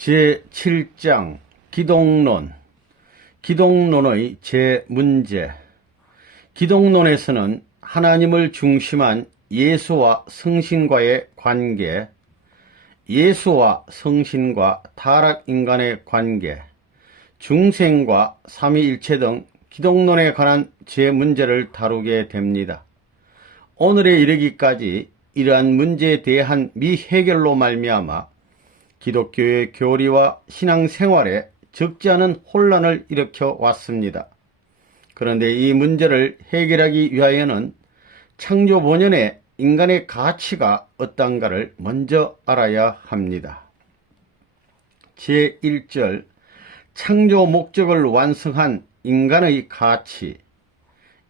제7장 기독론. 기독론의 제문제. 기독론에서는 하나님을 중심한 예수와 성신과의 관계, 예수와 성신과 타락인간의 관계, 중생과 삼위일체 등 기독론에 관한 제문제를 다루게 됩니다. 오늘에 이르기까지 이러한 문제에 대한 미해결로 말미암아 기독교의 교리와 신앙생활에 적지 않은 혼란을 일으켜 왔습니다. 그런데 이 문제를 해결하기 위하여는 창조 본연의 인간의 가치가 어떤가를 먼저 알아야 합니다. 제1절 창조 목적을 완성한 인간의 가치.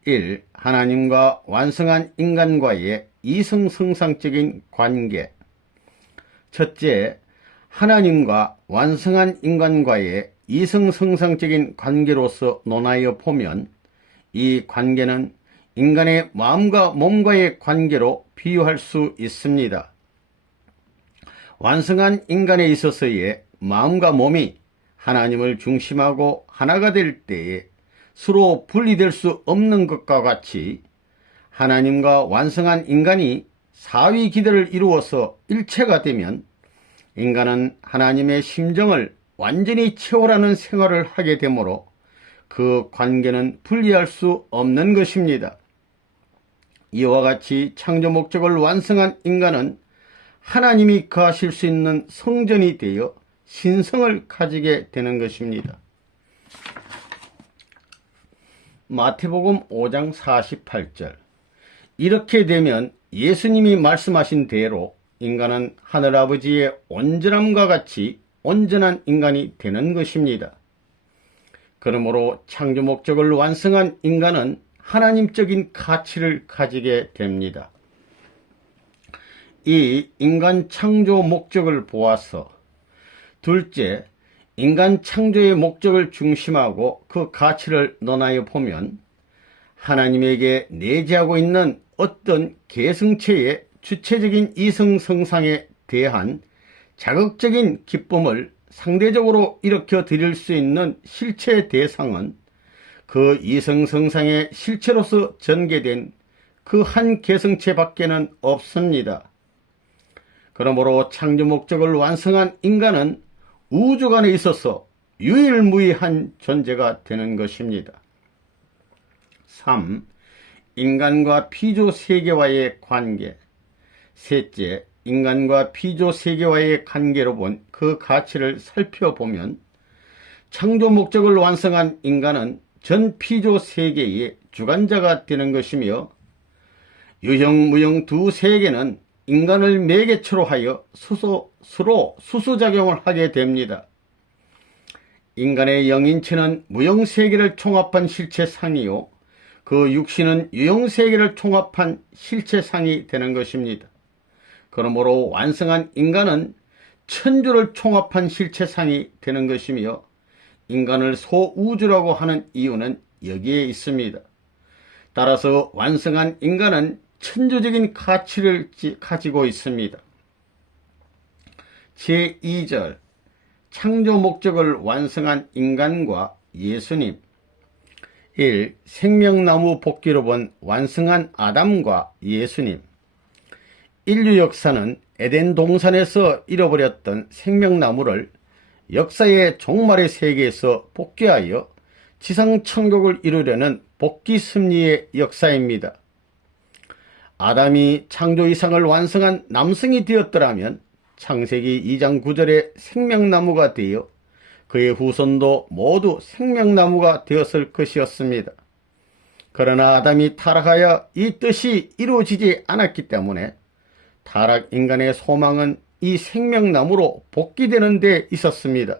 1. 하나님과 완성한 인간과의 이성성상적인 관계. 첫째, 하나님과 완성한 인간과의 이성성상적인 관계로서 논하여 보면 이 관계는 인간의 마음과 몸과의 관계로 비유할 수 있습니다. 완성한 인간에 있어서의 마음과 몸이 하나님을 중심하고 하나가 될 때에 서로 분리될 수 없는 것과 같이 하나님과 완성한 인간이 사위 기대를 이루어서 일체가 되면 인간은 하나님의 심정을 완전히 채워라는 생활을 하게 되므로 그 관계는 분리할 수 없는 것입니다. 이와 같이 창조 목적을 완성한 인간은 하나님이 거하실 수 있는 성전이 되어 신성을 가지게 되는 것입니다. 마태복음 5장 48절. 이렇게 되면 예수님이 말씀하신 대로 인간은 하늘아버지의 온전함과 같이 온전한 인간이 되는 것입니다. 그러므로 창조 목적을 완성한 인간은 하나님적인 가치를 가지게 됩니다. 이 인간 창조 목적을 보아서 둘째, 인간 창조의 목적을 중심하고 그 가치를 논하여 보면 하나님에게 내재하고 있는 어떤 개성체의 주체적인 이성성상에 대한 자극적인 기쁨을 상대적으로 일으켜 드릴 수 있는 실체 대상은 그 이성성상의 실체로서 전개된 그 한 개성체 밖에는 없습니다. 그러므로 창조 목적을 완성한 인간은 우주간에 있어서 유일무이한 존재가 되는 것입니다. 3. 인간과 피조세계와의 관계. 셋째, 인간과 피조세계와의 관계로 본 그 가치를 살펴보면 창조 목적을 완성한 인간은 전 피조세계의 주관자가 되는 것이며 유형, 무형 두 세계는 인간을 매개체로 하여 서로 수수작용을 하게 됩니다. 인간의 영인체는 무형세계를 총합한 실체상이요, 그 육신은 유형세계를 총합한 실체상이 되는 것입니다. 그러므로 완성한 인간은 천주를 총합한 실체상이 되는 것이며 인간을 소우주라고 하는 이유는 여기에 있습니다. 따라서 완성한 인간은 천주적인 가치를 가지고 있습니다. 제2절 창조 목적을 완성한 인간과 예수님. 1. 생명나무 복귀로 본 완성한 아담과 예수님. 인류 역사는 에덴 동산에서 잃어버렸던 생명나무를 역사의 종말의 세계에서 복귀하여 지상천국을 이루려는 복귀 섭리의 역사입니다. 아담이 창조 이상을 완성한 남성이 되었더라면 창세기 2장 9절에 생명나무가 되어 그의 후손도 모두 생명나무가 되었을 것이었습니다. 그러나 아담이 타락하여 이 뜻이 이루어지지 않았기 때문에 타락인간의 소망은 이 생명나무로 복귀되는 데 있었습니다.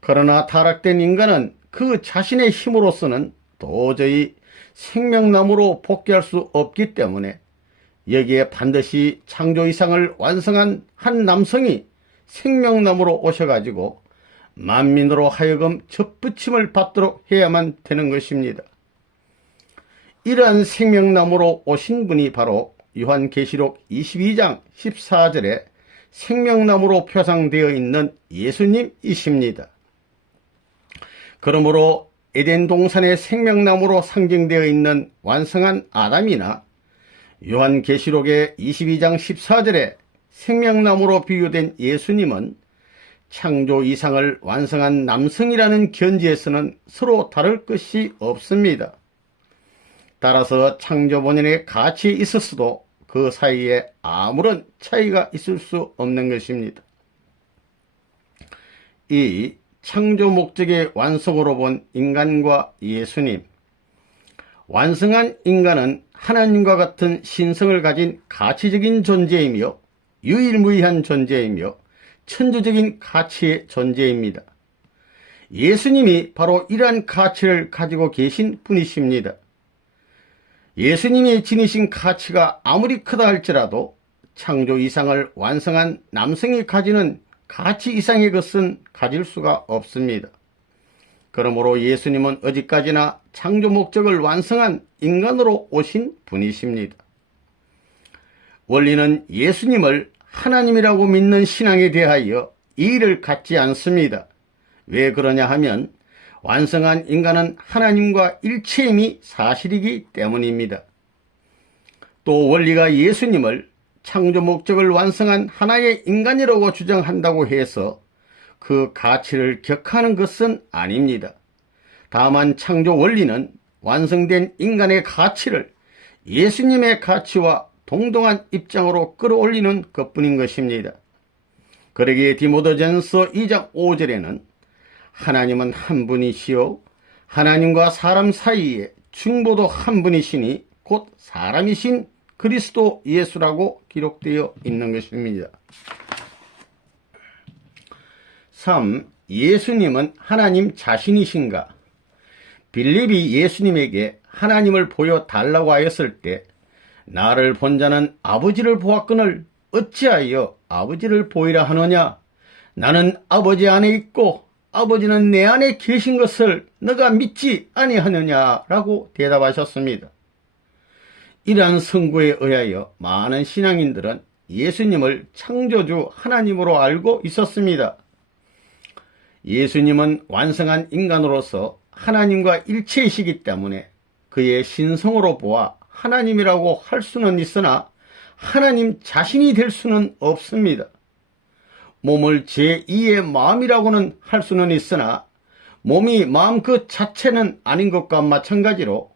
그러나 타락된 인간은 그 자신의 힘으로서는 도저히 생명나무로 복귀할 수 없기 때문에 여기에 반드시 창조 이상을 완성한 한 남성이 생명나무로 오셔가지고 만민으로 하여금 접붙임을 받도록 해야만 되는 것입니다. 이러한 생명나무로 오신 분이 바로 요한계시록 22장 14절에 생명나무로 표상되어 있는 예수님이십니다. 그러므로 에덴 동산의 생명나무로 상징되어 있는 완성한 아담이나 요한계시록의 22장 14절에 생명나무로 비유된 예수님은 창조 이상을 완성한 남성이라는 견지에서는 서로 다를 것이 없습니다. 따라서 창조 본연의 가치에 있어서도 그 사이에 아무런 차이가 있을 수 없는 것입니다. 이 창조 목적의 완성으로 본 인간과 예수님, 완성한 인간은 하나님과 같은 신성을 가진 가치적인 존재이며 유일무이한 존재이며 천주적인 가치의 존재입니다. 예수님이 바로 이러한 가치를 가지고 계신 분이십니다. 예수님이 지니신 가치가 아무리 크다 할지라도 창조 이상을 완성한 남성이 가지는 가치 이상의 것은 가질 수가 없습니다. 그러므로 예수님은 어디까지나 창조 목적을 완성한 인간으로 오신 분이십니다. 원리는 예수님을 하나님이라고 믿는 신앙에 대하여 이의를 갖지 않습니다. 왜 그러냐 하면 완성한 인간은 하나님과 일체임이 사실이기 때문입니다. 또 원리가 예수님을 창조 목적을 완성한 하나의 인간이라고 주장한다고 해서 그 가치를 격하는 것은 아닙니다. 다만 창조 원리는 완성된 인간의 가치를 예수님의 가치와 동등한 입장으로 끌어올리는 것뿐인 것입니다. 그러기에 디모데전서 2장 5절에는 하나님은 한 분이시요 하나님과 사람 사이에 중보도 한 분이시니 곧 사람이신 그리스도 예수라고 기록되어 있는 것입니다. 3. 예수님은 하나님 자신이신가? 빌립이 예수님에게 하나님을 보여달라고 하였을 때 나를 본 자는 아버지를 보았거늘 어찌하여 아버지를 보이라 하느냐? 나는 아버지 안에 있고 아버지는 내 안에 계신 것을 너가 믿지 아니하느냐라고 대답하셨습니다. 이러한 선고에 의하여 많은 신앙인들은 예수님을 창조주 하나님으로 알고 있었습니다. 예수님은 완성한 인간으로서 하나님과 일체이시기 때문에 그의 신성으로 보아 하나님이라고 할 수는 있으나 하나님 자신이 될 수는 없습니다. 몸을 제2의 마음이라고는 할 수는 있으나 몸이 마음 그 자체는 아닌 것과 마찬가지로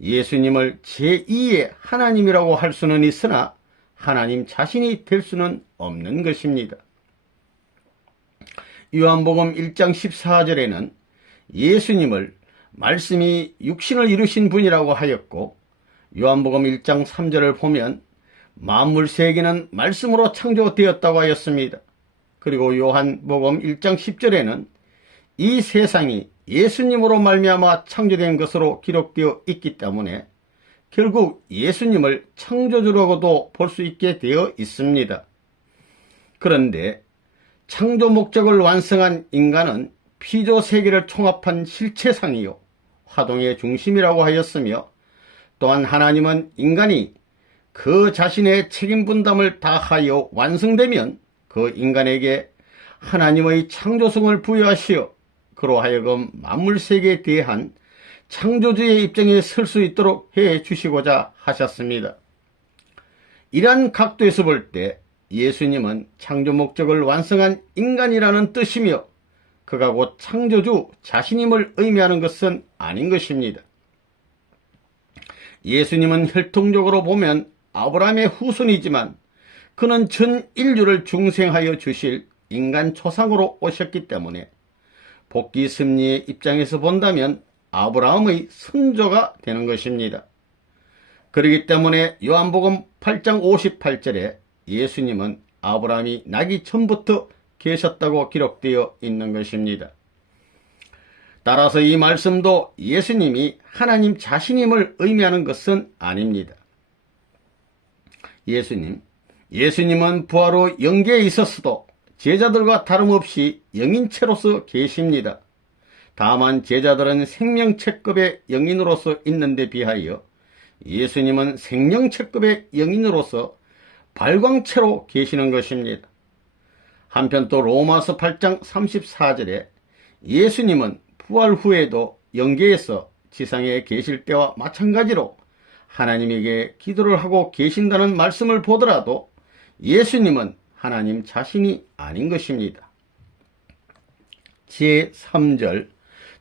예수님을 제2의 하나님이라고 할 수는 있으나 하나님 자신이 될 수는 없는 것입니다. 요한복음 1장 14절에는 예수님을 말씀이 육신을 이루신 분이라고 하였고 요한복음 1장 3절을 보면 만물 세계는 말씀으로 창조되었다고 하였습니다. 그리고 요한복음 1장 10절에는 이 세상이 예수님으로 말미암아 창조된 것으로 기록되어 있기 때문에 결국 예수님을 창조주라고도 볼 수 있게 되어 있습니다. 그런데 창조 목적을 완성한 인간은 피조 세계를 총합한 실체상이요 화동의 중심이라고 하였으며 또한 하나님은 인간이 그 자신의 책임 분담을 다하여 완성되면 그 인간에게 하나님의 창조성을 부여하시어 그로 하여금 만물세계에 대한 창조주의 입장에 설 수 있도록 해 주시고자 하셨습니다. 이러한 각도에서 볼 때 예수님은 창조 목적을 완성한 인간이라는 뜻이며 그가 곧 창조주 자신임을 의미하는 것은 아닌 것입니다. 예수님은 혈통적으로 보면 아브라함의 후손이지만 그는 전 인류를 중생하여 주실 인간 초상으로 오셨기 때문에 복귀 섭리의 입장에서 본다면 아브라함의 선조가 되는 것입니다. 그렇기 때문에 요한복음 8장 58절에 예수님은 아브라함이 나기 전부터 계셨다고 기록되어 있는 것입니다. 따라서 이 말씀도 예수님이 하나님 자신임을 의미하는 것은 아닙니다. 예수님은 부활 후 영계에 있었어도 제자들과 다름없이 영인체로서 계십니다. 다만 제자들은 생명체급의 영인으로서 있는데 비하여 예수님은 생명체급의 영인으로서 발광체로 계시는 것입니다. 한편 또 로마서 8장 34절에 예수님은 부활 후에도 영계에서 지상에 계실 때와 마찬가지로 하나님에게 기도를 하고 계신다는 말씀을 보더라도 예수님은 하나님 자신이 아닌 것입니다. 제3절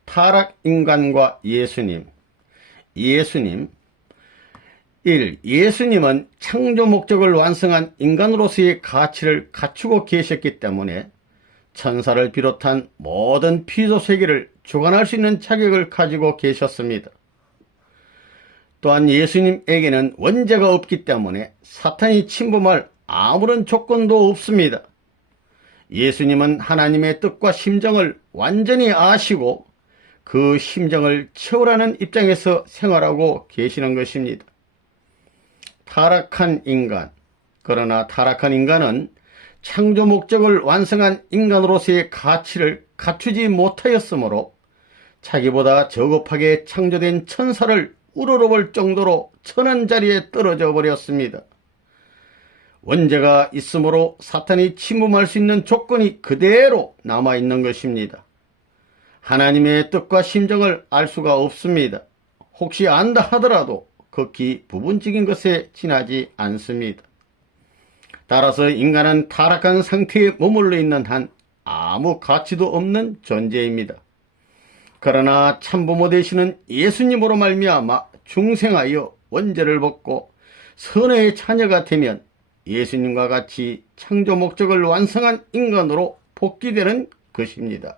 타락인간과 예수님. 1. 예수님은 창조 목적을 완성한 인간으로서의 가치를 갖추고 계셨기 때문에 천사를 비롯한 모든 피조 세계를 주관할 수 있는 자격을 가지고 계셨습니다. 또한 예수님에게는 원죄가 없기 때문에 사탄이 침범할 아무런 조건도 없습니다. 예수님은 하나님의 뜻과 심정을 완전히 아시고 그 심정을 채우라는 입장에서 생활하고 계시는 것입니다. 타락한 인간. 그러나 타락한 인간은 창조 목적을 완성한 인간으로서의 가치를 갖추지 못하였으므로 자기보다 저급하게 창조된 천사를 우러러볼 정도로 천한 자리에 떨어져 버렸습니다. 원죄가 있으므로 사탄이 침범할 수 있는 조건이 그대로 남아있는 것입니다. 하나님의 뜻과 심정을 알 수가 없습니다. 혹시 안다 하더라도 극히 부분적인 것에 지나지 않습니다. 따라서 인간은 타락한 상태에 머물러 있는 한 아무 가치도 없는 존재입니다. 그러나 참부모 되시는 예수님으로 말미암아 중생하여 원죄를 벗고 선의 자녀가 되면 예수님과 같이 창조 목적을 완성한 인간으로 복귀되는 것입니다.